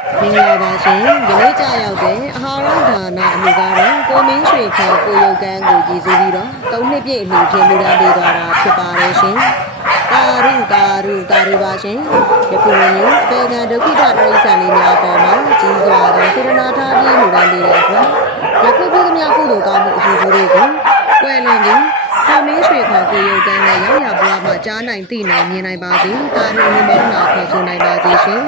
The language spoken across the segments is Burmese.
မင်္ဂလာပါရှင်ဒီနေ့ကြာရောက်တဲ့အဟာရဒါနအမှုကတော့ကိုမင်းရွှေခေါ်ကိုရုပ်ကန်းကိုကြည်စုပြီးတော့သုံးနှစ်ပြည့်အလှဖြစ်မှုတန်းပေးသွားတာဖြစ်ပါတယ်ရှင်ကာရုကာရုကာရုပါရှင်ယခုလိုမျိုးအပေကံဒုက္ခိတတရိစ္ဆာန်လေးများအပေါ်မှာကြီးစွာသောစေတနာထားပြီးမှုတန်းပေးတဲ့အတွက်ယခုပြုသမျှကုသိုလ်ကောင်းမှုအစီအစဉ်တွေကိုကွယ်လွန်ပြီးကိုမင်းရွှေခေါ်ကိုရုပ်ကန်းနဲ့ရောက်ရဘွားမှာကြားနိုင်သိနိုင်မြင်နိုင်ပါစေကာရုဏီမောနာခေါ်ဆိုနိုင်ပါစေရှင်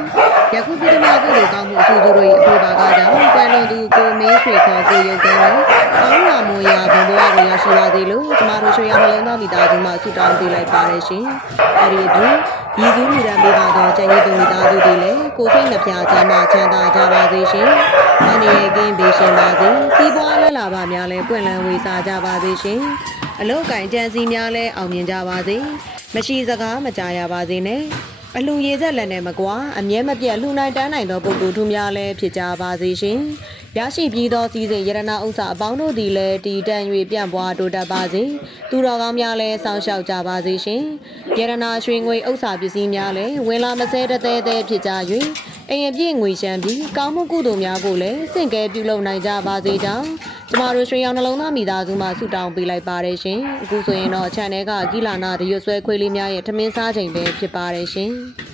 ယခုပြည်သူများကိုယ်ကောင်းမှုအဆူဆူတို့၏အဖို့ပါကကြောင့်ကွယ်လွန်သူကိုမင်းရွှေခေါ်ကိုရုပ်ကန်းနဲ့ကောင်းလာမွန်ရာဘုံဘဝကိုရရှိပါသေးလို့ကျမတို့ရွှေရမလုံးသားမိသားစုမှဆုတောင်းပေးလိုက်ပါတယ်ရှင်။အဲဒီအတွက်ရည်စူးမိသားမိသားသောကျန်ရည်သူမိသားစုတွေလည်းကိုယ်စိတ်နှပြချမ်းသာချမ်းသာကြပါစေရှင်။အနေနဲ့ကင်းပေးရှင်ပါစေ။စီးပွားလက်လာပါများလည်းပွင့်လန်းဝေစားကြပါစေရှင်။အလုတ်ကင်ကြံစီများလည်းအောင်မြင်ကြပါစေ။မရှိစကားမကြားရပါစေနဲ့။ အလှရေဆက်လက်နဲ့မကွာအမြဲမပြတ်လှူနိုင်တန်းနိုင်သောပုဂ္ဂိုလ်သူများလည်းဖြစ်ကြပါစေရှင်။ရရှိပြီးသောစီစဉ်ယရနာဥစ္စာအပေါင်းတို့သည်လည်းတည်တံ့၍ပြန့်ပွားတိုးတက်ပါစေ။သူတော်ကောင်းများလည်းစောင့်ရှောက်ကြပါစေရှင်။ယရနာရွှေငွေဥစ္စာပစ္စည်းများလည်းဝင်လာမစဲတသေးသေးဖြစ်ကြ၍အရင်ပြည့်ငွေရှမ်းပြီးကောင်းမှုကုသိုလ်များကိုလည်းစင့်ကဲပြုလုပ်နိုင်ကြပါစေကြောင်းကျမတို့ရွှေရောင်နှလုံးသားမိသားစုမှဆုတောင်းပေးလိုက်ပါတယ်ရှင်။အခုဆိုရင်တော့ channel ကဂီလာနာတရွတ်ဆွဲခွေးလေးများရဲ့ထမင်းစားချိန်ပဲဖြစ်ပါတယ်ရှင်။